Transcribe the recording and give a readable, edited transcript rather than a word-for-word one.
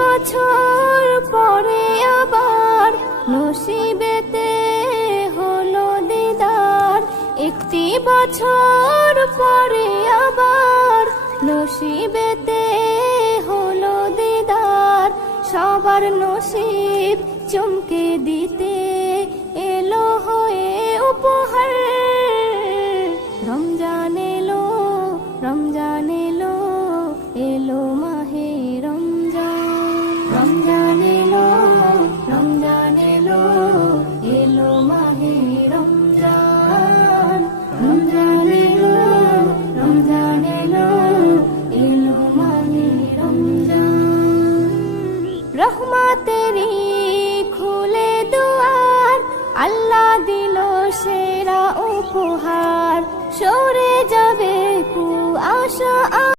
বছর পরে আবার নসিবেতে হলো দিদার, একটি বছর পরে আবার নসিবেতে হলো দিদার। সবার নসিব চমকে দিতে এলো হয়ে উপহার।